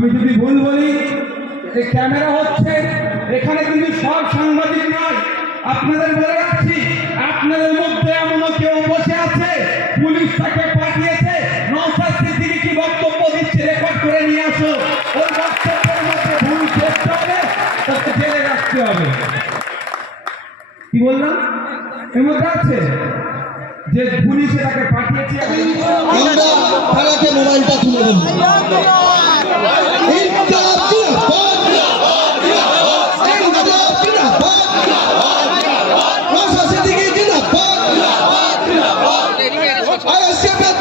আমি যদি ভুল বলি, এই ক্যামেরা হচ্ছে, এখানে কিন্তু সব সাংবাদিক নয়। আপনাদের বলে রাখছি, আপনাদের মধ্যে এমনও কেউ বসে আছে, পুলিশ তাকে পাঠিয়েছে, নওশাদ সিদ্দিকী কি বক্তব্য দিচ্ছে রেকর্ড করে নিয়ে আসো। ওই বক্তব্যের মধ্যে ভুল করতে হবে, তাকে জেলে রাখতে হবে। কি বললাম? এর মধ্যে আছে যে পুলিশে তাকে পাঠিয়েছে। মোবাইলটা তুলে দেবো।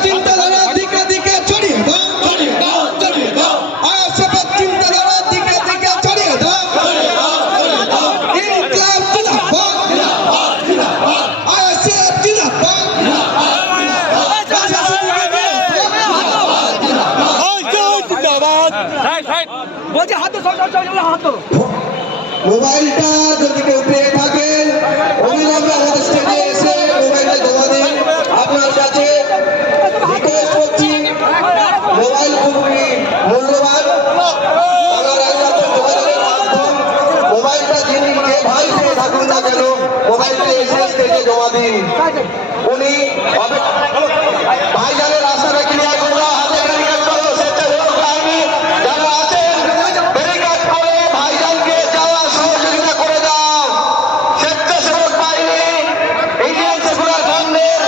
চিন্তাধারা দিকে দিকে ছড়িয়ে দাও, ছড়িয়ে দাও, ছড়িয়ে দাও। আইএসএফের চিন্তাধারা দিকে দিকে ছড়িয়ে দাও, ছড়িয়ে দাও, ছড়িয়ে দাও। ইনকিলাব জিন্দাবাদ, জিন্দাবাদ, জিন্দাবাদ। আইএসএফ জিন্দাবাদ, জিন্দাবাদ, মোবাইলটা যদি কেউ পেয়ে থাকেন অবিলম্বে আমাদের স্টেজে এসে মোবাইলটা জমা দিন। আপনার কাছে রিকোয়েস্ট করছি, মোবাইল খুবই মূল্যবান, আমার একমাত্র যোগাযোগের মাধ্যম। মোবাইলটা যিনি যে ভাই পেয়ে থাকুন না কেন, মোবাইলটা এসে স্টেজে জমা দিন। উনি ভাইজানের আশাটা ক্লিয়ার করলো, হাতে ব্যারিকেড করলো, স্বেচ্ছাসেবক বাহিনী যারা আছেন ব্যারিকেড করে ভাইজানকে যাওয়া সহযোগিতা করে দাও। স্বেচ্ছাসেবক বাহিনী, ইন্ডিয়ান সেকুলার ফ্রন্টের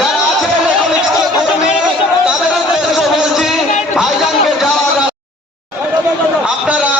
যারা আছেন একনিষ্ঠ কর্মী, তাদের উদ্দেশ্যে বলছি ভাইজানকে যাওয়া। আপনারা